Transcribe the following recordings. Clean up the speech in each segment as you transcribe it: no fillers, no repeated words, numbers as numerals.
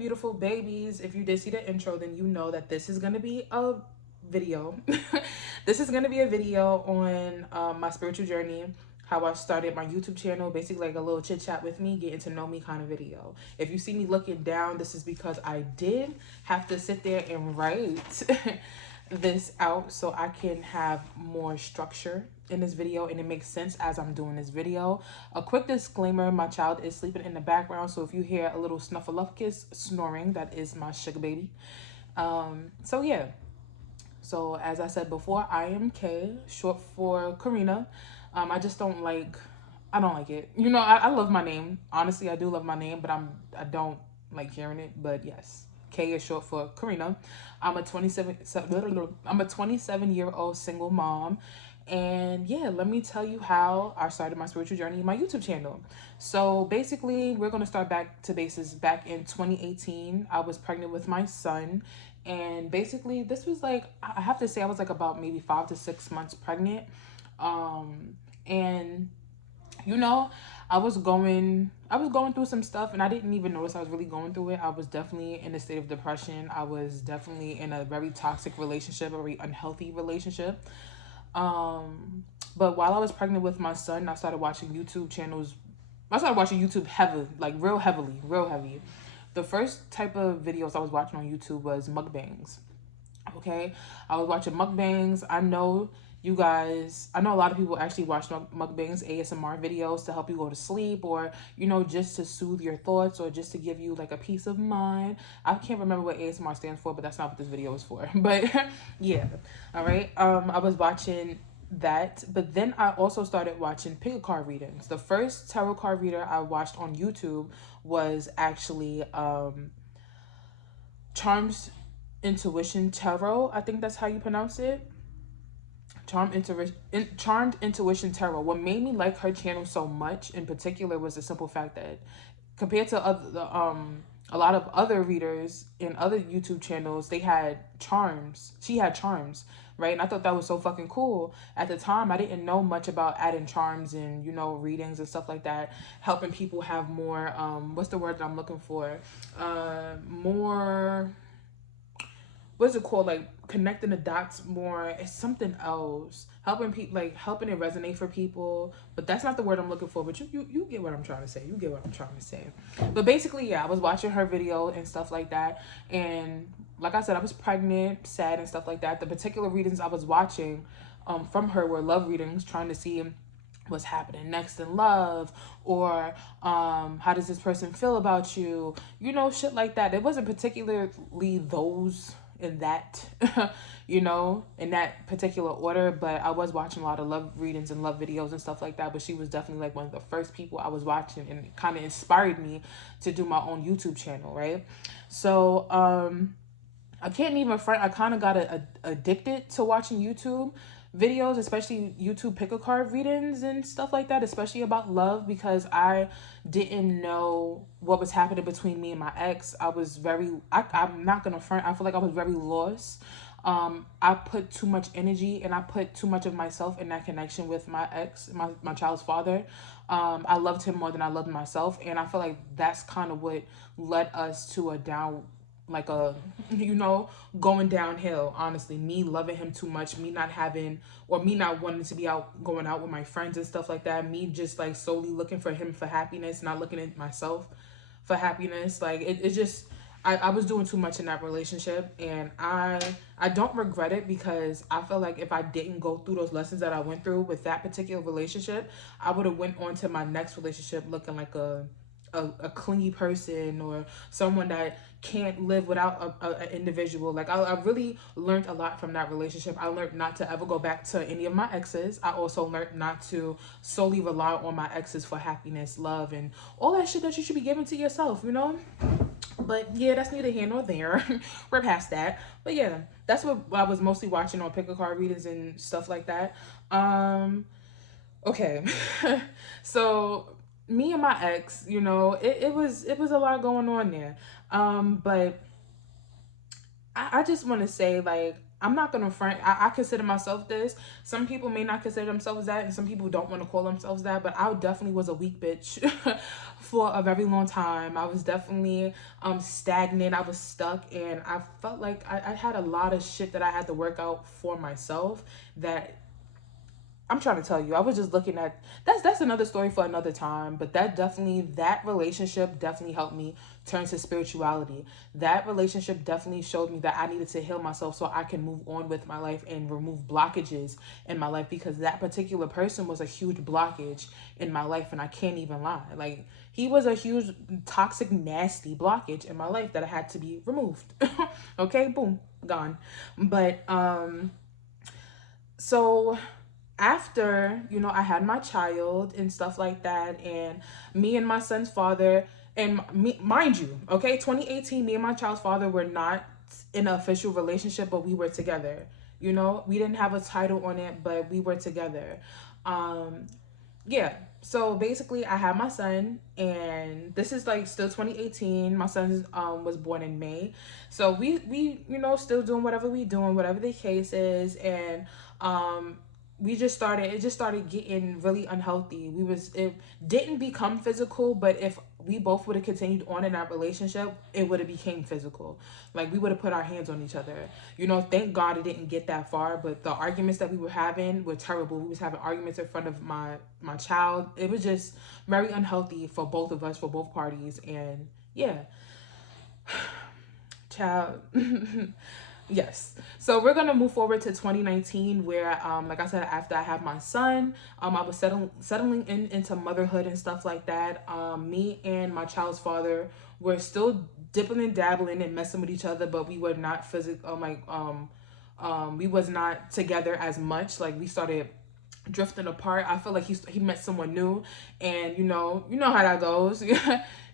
beautiful babies. If you did see the intro, then you know that this is going to be a video. This is going to be a video on my spiritual journey, how I started my YouTube channel, basically like a little chit chat with me, getting to know me kind of video. If you see me looking down, this is because I did have to sit there and write this out so I can have more structure in this video and it makes sense as I'm doing this video. A quick disclaimer, my child is sleeping in the background, so if you hear a little snuffleupagus snoring, that is my sugar baby. So yeah, so as I said before, I am Kay, short for Karina. I just don't like, I don't like it. You know, I love my name. Honestly, I do love my name, but I don't like hearing it. But yes, K is short for Karina. I'm a 27-year-old single mom. And yeah, let me tell you how I started my spiritual journey in my YouTube channel. So basically, we're going to start back to basis. Back in 2018, I was pregnant with my son. And basically, this was like, I have to say, I was like about maybe 5 to 6 months pregnant. And you know, I was going through some stuff and I didn't even notice I was really going through it. I was definitely in a state of depression. I was definitely in a very toxic relationship, a very unhealthy relationship. But while I was pregnant with my son, I started watching YouTube channels. I started watching YouTube heavily, like real heavy. The first type of videos I was watching on YouTube was mukbangs. Okay, I was watching mukbangs. I know a lot of people actually watch mukbangs, ASMR videos to help you go to sleep, or you know, just to soothe your thoughts, or just to give you like a peace of mind. I can't remember what ASMR stands for, but that's not what this video is for. But yeah, all right. I was watching that, but then I also started watching pick a card readings. The first tarot card reader I watched on YouTube was actually Charms Intuition Tarot. I think that's how you pronounce it. Charmed Intuition Tarot. What made me like her channel so much in particular was the simple fact that compared to a lot of other readers in other YouTube channels, they had charms. She had charms, right? And I thought that was so fucking cool. At the time, I didn't know much about adding charms and, you know, readings and stuff like that, helping people have more, what's the word that I'm looking for? More, what's it called? Like connecting the dots more. It's something else. Helping people, like helping it resonate for people. But that's not the word I'm looking for. But you get what I'm trying to say. You get what I'm trying to say. But basically, yeah, I was watching her video and stuff like that. And like I said, I was pregnant, sad and stuff like that. The particular readings I was watching from her were love readings, trying to see what's happening next in love, or how does this person feel about you, you know, shit like that. It wasn't particularly those in that you know, in that particular order, but I was watching a lot of love readings and love videos and stuff like that. But she was definitely like one of the first people I was watching, and it kind of inspired me to do my own YouTube channel, right? So I can't even front. I kind of got addicted to watching YouTube videos, especially YouTube pick a card readings and stuff like that, especially about love, because I didn't know what was happening between me and my ex. I'm not gonna front, I feel like I was very lost. I put too much energy and I put too much of myself in that connection with my ex, my child's father. I loved him more than I loved myself, and I feel like that's kind of what led us to a down, like a, you know, going downhill. Honestly, me loving him too much, me not having, or me not wanting to be out, going out with my friends and stuff like that, me just like solely looking for him for happiness, not looking at myself for happiness. Like it just, I was doing too much in that relationship, and I don't regret it, because I feel like if I didn't go through those lessons that I went through with that particular relationship, I would have went on to my next relationship looking like a clingy person, or someone that can't live without an individual. Like I really learned a lot from that relationship. I learned not to ever go back to any of my exes. I also learned not to solely rely on my exes for happiness, love, and all that shit that you should be giving to yourself, you know? But yeah, that's neither here nor there. We're past that. But yeah, that's what I was mostly watching on pick a card readings and stuff like that. Okay. So me and my ex, you know, it was a lot going on there. But I just want to say, like, I'm not gonna front. I consider myself this. Some people may not consider themselves that, and some people don't want to call themselves that. But I definitely was a weak bitch for a very long time. I was definitely stagnant. I was stuck, and I felt like I had a lot of shit that I had to work out for myself. That I'm trying to tell you, I was just looking at that's another story for another time. But that relationship definitely helped me turn to spirituality. That relationship definitely showed me that I needed to heal myself so I can move on with my life and remove blockages in my life, because that particular person was a huge blockage in my life, and I can't even lie. Like, he was a huge toxic, nasty blockage in my life that I had to be removed. Okay, boom, gone. But so after, I had my child and stuff like that, and me and my son's father, and me, mind you, okay, 2018, me and my child's father were not in an official relationship, but we were together. We didn't have a title on it, but we were together. um yeah, so basically I have my son, and this is like still 2018. My son was born in May. So we still doing whatever we doing, whatever the case is. And um it just started getting really unhealthy. It didn't become physical, but if we both would have continued on in that relationship, it would have became physical. Like, we would have put our hands on each other. Thank God it didn't get that far, but the arguments that we were having were terrible. We was having arguments in front of my child. It was just very unhealthy for both of us, for both parties. And yeah, child. Yes. So we're gonna move forward to 2019, where, like I said, after I have my son, I was settling into motherhood and stuff like that. Me and my child's father were still dipping and dabbling and messing with each other, but we were not physical. We was not together as much. Like, we started drifting apart. I feel like he met someone new, and you know how that goes.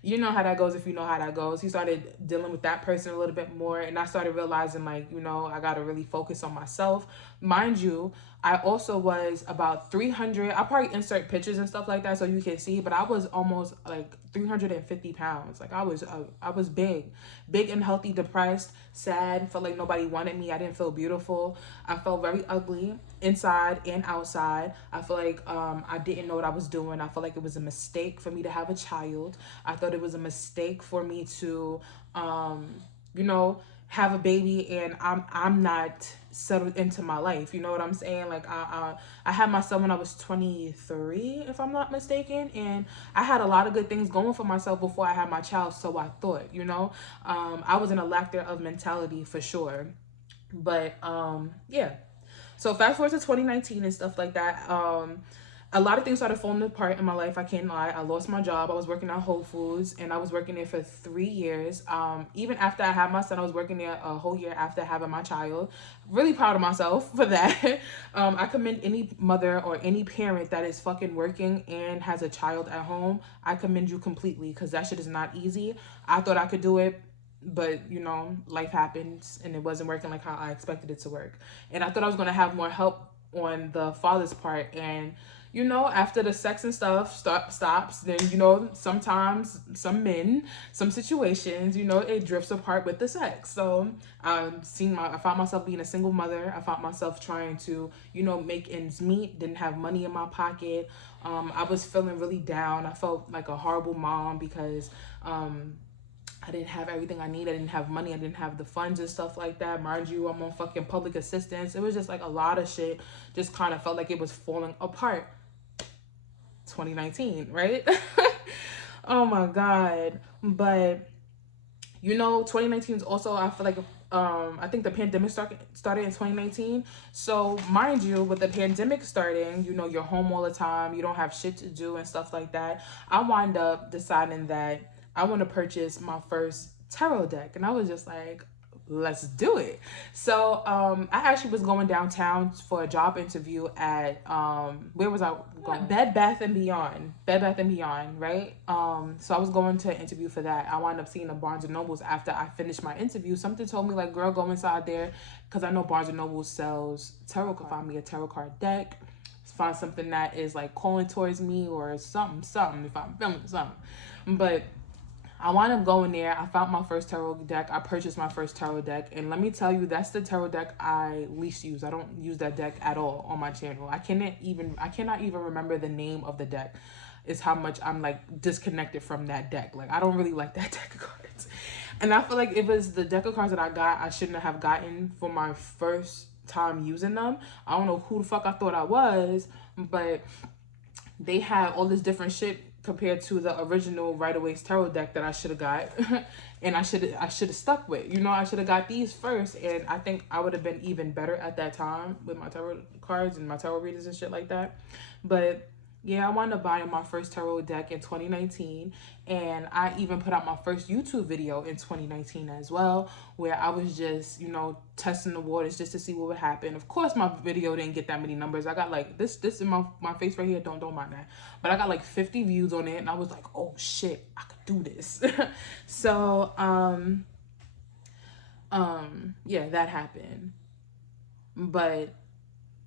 You know how that goes if you know how that goes. He started dealing with that person a little bit more, and I started realizing, like, I got to really focus on myself. Mind you, I also was about 300. I'll probably insert pictures and stuff like that so you can see, but I was almost like 350 pounds. Like, I was big and healthy, depressed, sad, felt like nobody wanted me. I didn't feel beautiful. I felt very ugly inside and outside. I feel like I didn't know what I was doing. I felt like it was a mistake for me to have a child. I thought it was a mistake for me to you know have a baby, and I'm not settled into my life. You know what I'm saying? Like, I had my son when I was 23, if I'm not mistaken, and I had a lot of good things going for myself before I had my child. So I thought, I was in a lack thereof mentality for sure. But yeah. So fast forward to 2019 and stuff like that. A lot of things started falling apart in my life. I can't lie. I lost my job. I was working at Whole Foods, and I was working there for 3 years. Even after I had my son, I was working there a whole year after having my child. Really proud of myself for that. I commend any mother or any parent that is fucking working and has a child at home. I commend you completely, because that shit is not easy. I thought I could do it, but life happens, and it wasn't working like how I expected it to work. And I thought I was going to have more help on the father's part. And after the sex and stuff stops, then sometimes some situations, it drifts apart with the sex. So I found myself being a single mother. I found myself trying to make ends meet. Didn't have money in my pocket. I was feeling really down. I felt like a horrible mom, because I didn't have everything I need. I didn't have money. I didn't have the funds and stuff like that. Mind you, I'm on fucking public assistance. It was just like a lot of shit just kind of felt like it was falling apart. 2019, right? Oh my God. But 2019 is also, I feel like, I think the pandemic started in 2019. So mind you, with the pandemic starting, you're home all the time. You don't have shit to do and stuff like that. I wind up deciding that I want to purchase my first tarot deck. And I was just like, let's do it. So I actually was going downtown for a job interview at where was I going? Bed Bath and Beyond, right? So I was going to an interview for that. I wound up seeing a Barnes and Nobles after I finished my interview. Something told me, like, girl, go inside there, because I know Barnes and Noble sells tarot card. Find me a tarot card deck, find something that is like calling towards me, or something if I'm feeling something. But I wound up going there. I found my first tarot deck. I purchased my first tarot deck. And let me tell you, that's the tarot deck I least use. I don't use that deck at all on my channel. I cannot even remember the name of the deck. Is how much I'm like disconnected from that deck. Like, I don't really like that deck of cards. And I feel like if it's the deck of cards that I got, I shouldn't have gotten for my first time using them. I don't know who the fuck I thought I was, but they had all this different shit compared to the original Rider Waite tarot deck that I should have got. And I should have stuck with. You know, I should have got these first, and I think I would have been even better at that time with my tarot cards and my tarot readers and shit like that. But yeah, I wound up buying my first tarot deck in 2019, and I even put out my first YouTube video in 2019 as well, where I was just, you know, testing the waters just to see what would happen. Of course, my video didn't get that many numbers. I got like this in my face right here. Don't mind that. But I got like 50 views on it, and I was like, oh shit, I could do this. So yeah, that happened. But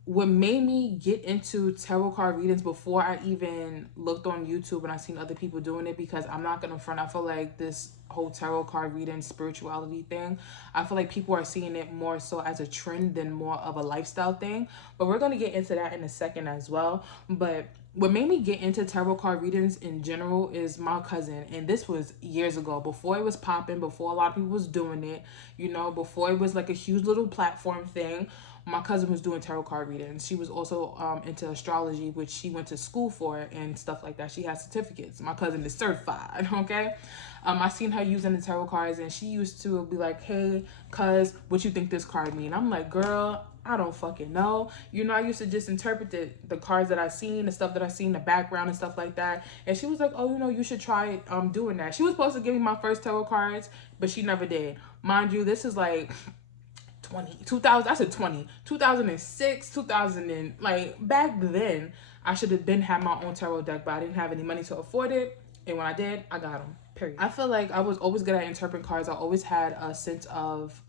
what made me get into tarot card readings before I even looked on YouTube and I seen other people doing it, because I'm not gonna front, I feel like this whole tarot card reading spirituality thing, I feel like people are seeing it more so as a trend than more of a lifestyle thing. But we're gonna get into that in a second as well. But what made me get into tarot card readings in general is my cousin, and this was years ago, before it was popping, before a lot of people was doing it, you know, before it was like a huge little platform thing. My cousin was doing tarot card readings. She was also into astrology, which she went to school for and stuff like that. She has certificates. My cousin is certified, okay? I seen her using the tarot cards, and she used to be like, hey, cuz, what you think this card mean? I'm like, girl, I don't fucking know. You know, I used to just interpret the cards that I seen, the stuff that I seen, the background and stuff like that. And she was like, oh, you know, you should try doing that. She was supposed to give me my first tarot cards, but she never did. Mind you, this is like 2006, 2000, and like back then I should have been had my own tarot deck, but I didn't have any money to afford it. And when I did, I got them, period. I feel like I was always good at interpreting cards. I always had a sense of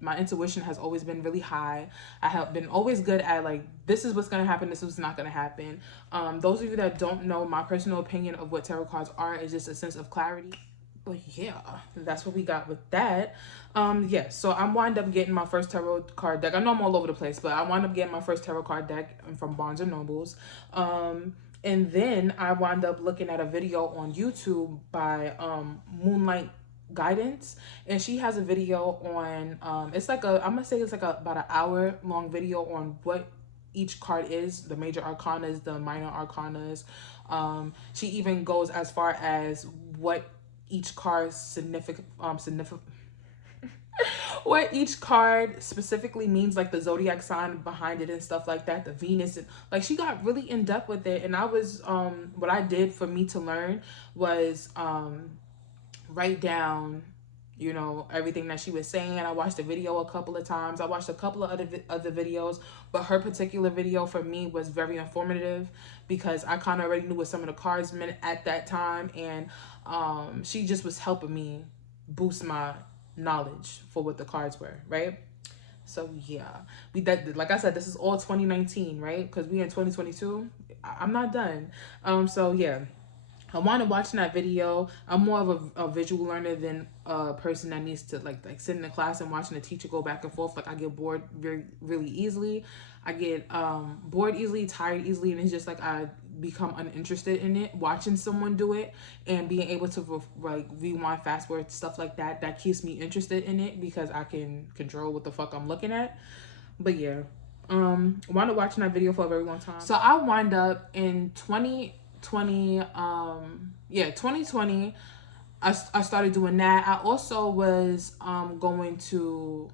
my intuition has always been really high. I have been always good at like, this is what's gonna happen, this is what's not gonna happen. Those of you that don't know, my personal opinion of what tarot cards are is just a sense of clarity. But yeah, that's what we got with that. Yeah, so I wound up getting my first tarot card deck. I know I'm all over the place, but I wound up getting my first tarot card deck from Barnes and Nobles. And then I wound up looking at a video on YouTube by Moonlight Guidance, and she has a video on it's like I'm gonna say it's like about an hour long video on what each card is, the major arcanas, the minor arcanas. She even goes as far as what each card what each card specifically means, like the zodiac sign behind it and stuff like that, the Venus, and like she got really in depth with it. And I was what I did for me to learn was write down, you know, everything that she was saying. I watched the video a couple of times. I watched a couple of other videos, but her particular video for me was very informative because I kind of already knew what some of the cards meant at that time, and she just was helping me boost my knowledge for what the cards were, right? So yeah, like I said, this is all 2019, right? Because we in 2022. I'm not done. So yeah, I wanted watching that video. I'm more of a visual learner than a person that needs to like sit in the class and watching the teacher go back and forth. Like I get bored really easily. I get bored easily, tired easily, and it's just like I become uninterested in it. Watching someone do it and being able to rewind, fast forward, stuff like that, that keeps me interested in it because I can control what the fuck I'm looking at. But yeah, wound up watching that video for a very long time. So I wind up in 2020, 2020, I started doing that. I also was going to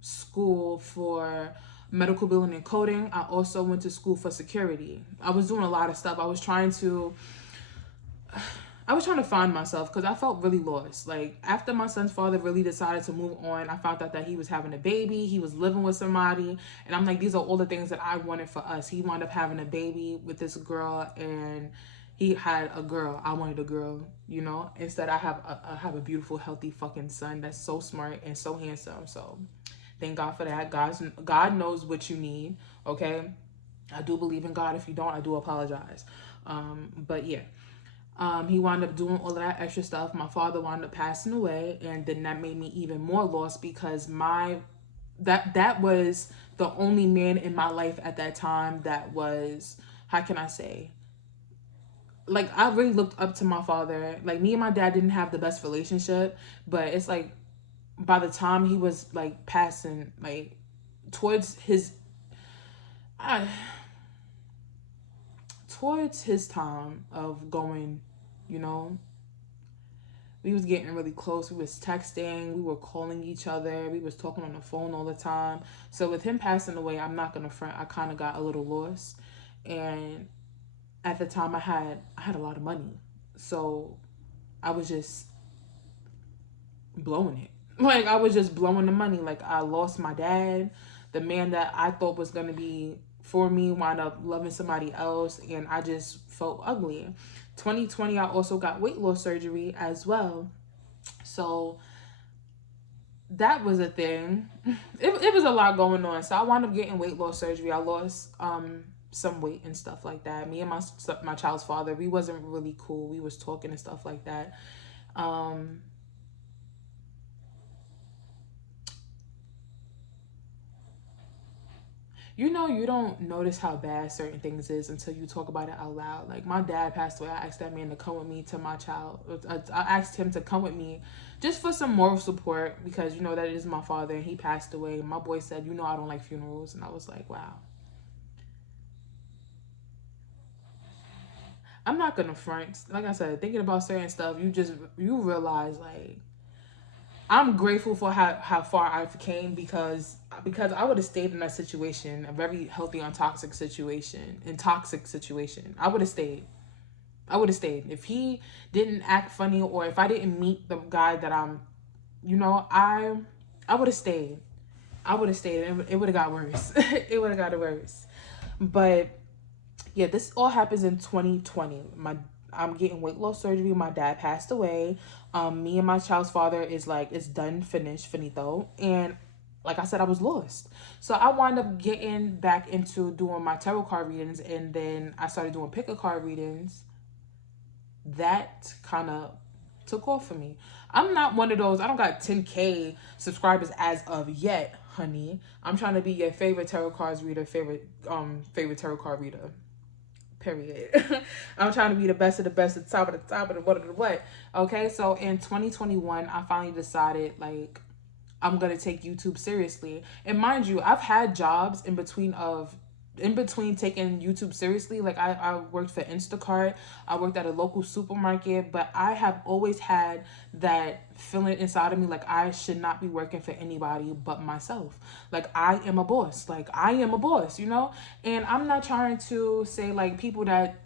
school for medical billing and coding. I also went to school for security. I was doing a lot of stuff. I was trying to find myself because I felt really lost. Like after my son's father really decided to move on, I found out that he was having a baby, he was living with somebody, and I'm like, these are all the things that I wanted for us. He wound up having a baby with this girl, and he had a girl. I wanted a girl, you know. Instead, I have a beautiful, healthy fucking son that's so smart and so handsome. So thank God for that. God knows what you need, okay? I do believe in God. If you don't, I do apologize. But yeah. He wound up doing all of that extra stuff. My father wound up passing away, and then that made me even more lost because that was the only man in my life at that time that was, how can I say, like I really looked up to my father. Like me and my dad didn't have the best relationship, but it's like by the time he was like passing, like towards his uh, towards his time of going, you know, we was getting really close. We was texting, we were calling each other, we was talking on the phone all the time. So with him passing away, I'm not gonna front, I kind of got a little lost. And at the time I had a lot of money, so I was just blowing it. Like I was just blowing the money. Like I lost my dad, the man that I thought was gonna be for me wound up loving somebody else, and I just felt ugly. 2020, I also got weight loss surgery as well. So that was a thing. It was a lot going on. So I wound up getting weight loss surgery. I lost some weight and stuff like that. Me and my child's father, we wasn't really cool. We was talking and stuff like that. Um you know, you don't notice how bad certain things is until you talk about it out loud. Like my dad passed away. I asked that man to come with me to my child. I asked him to come with me just for some moral support because you know that is my father and he passed away. My boy said, "You know, I don't like funerals," and I was like, "Wow." I'm not gonna front. Like I said, thinking about certain stuff, you realize like I'm grateful for how far I've came because I would have stayed in that situation, a very healthy, untoxic situation, in toxic situation. I would have stayed. I would have stayed if he didn't act funny or if I didn't meet the guy that I'm. You know, I would have stayed. I would have stayed. It would have got worse. It would have got worse. But yeah, this all happens in 2020. I'm getting weight loss surgery. My dad passed away. Me and my child's father is like it's done, finished, finito. And like I said, I was lost. So I wound up getting back into doing my tarot card readings, and then I started doing pick a card readings. That kind of took off for me. I'm not one of those. I don't got 10K subscribers as of yet, honey. I'm trying to be your favorite tarot cards reader, favorite tarot card reader. Period. I'm trying to be the best of the best, at the top of the top of the what of the what. Okay, so in 2021, I finally decided like I'm gonna take YouTube seriously. And mind you, I've had jobs in between taking YouTube seriously. Like I worked for Instacart, I worked at a local supermarket, but I have always had that feeling inside of me like I should not be working for anybody but myself. Like I am a boss. Like I am a boss, you know? And I'm not trying to say like people that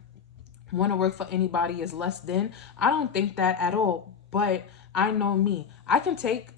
want to work for anybody is less than. I don't think that at all. But I know me. I can take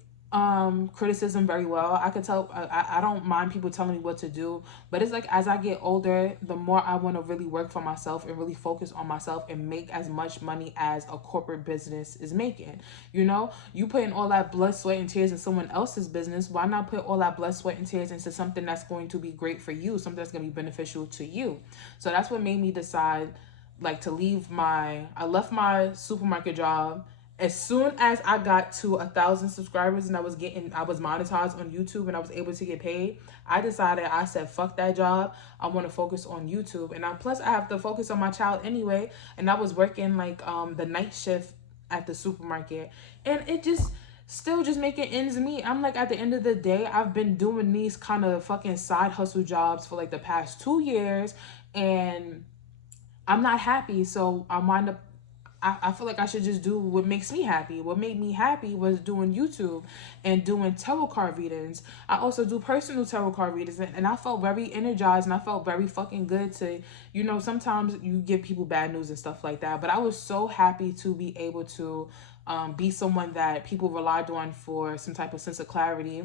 criticism very well. I could tell I don't mind people telling me what to do, but it's like as I get older, the more I want to really work for myself and really focus on myself and make as much money as a corporate business is making. You know, you putting all that blood, sweat, and tears in someone else's business. Why not put all that blood, sweat, and tears into something that's going to be great for you, something that's going to be beneficial to you? So that's what made me decide like to leave my I left my supermarket job as soon as I got to 1,000 subscribers and I was monetized on YouTube and I was able to get paid. I said fuck that job. I want to focus on YouTube, and plus I have to focus on my child anyway. And I was working like the night shift at the supermarket, and it just still just making ends meet. I'm like, at the end of the day, I've been doing these kind of fucking side hustle jobs for like the past 2 years, and I'm not happy. So I wind up I feel like I should just do what makes me happy. What made me happy was doing YouTube and doing tarot card readings. I also do personal tarot card readings, and I felt very energized and I felt very fucking good to, you know, sometimes you give people bad news and stuff like that. But I was so happy to be able to be someone that people relied on for some type of sense of clarity,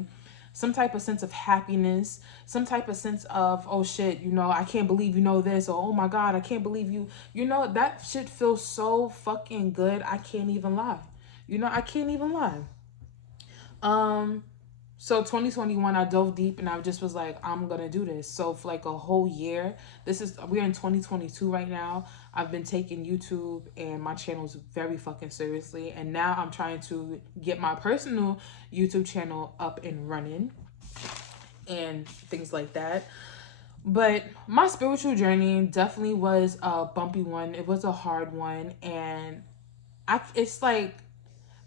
some type of sense of happiness, some type of sense of, oh shit, you know, I can't believe you know this, or oh my god, I can't believe you know, that shit feels so fucking good. I can't even lie. You know, I can't even lie. Um So 2021, I dove deep and I just was like, I'm gonna do this. So for like a whole year, we're in 2022 right now. I've been taking YouTube and my channels very fucking seriously, and now I'm trying to get my personal YouTube channel up and running and things like that. But my spiritual journey definitely was a bumpy one. It was a hard one, and it's like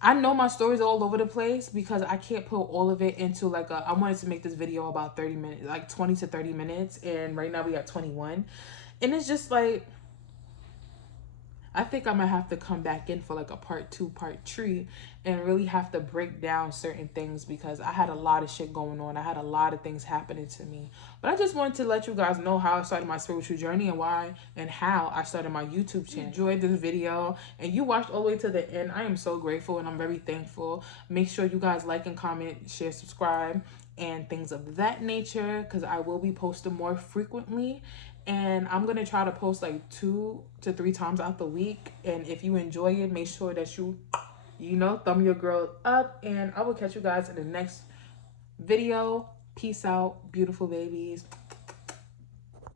I know my story's all over the place because I can't put all of it into like I wanted to make this video about 30 minutes, like 20 to 30 minutes, and right now we got 21. And it's just like I think I'm gonna have to come back in for like a part two, part three, and really have to break down certain things because I had a lot of shit going on. I had a lot of things happening to me. But I just wanted to let you guys know how I started my spiritual journey and why and how I started my YouTube channel. Enjoyed this video and you watched all the way to the end. I am so grateful and I'm very thankful. Make sure you guys like and comment, share, subscribe, and things of that nature because I will be posting more frequently, and I'm gonna try to post like 2 to 3 times out the week. And if you enjoy it, make sure that you thumb your girl up, and I will catch you guys in the next video. Peace out, beautiful babies.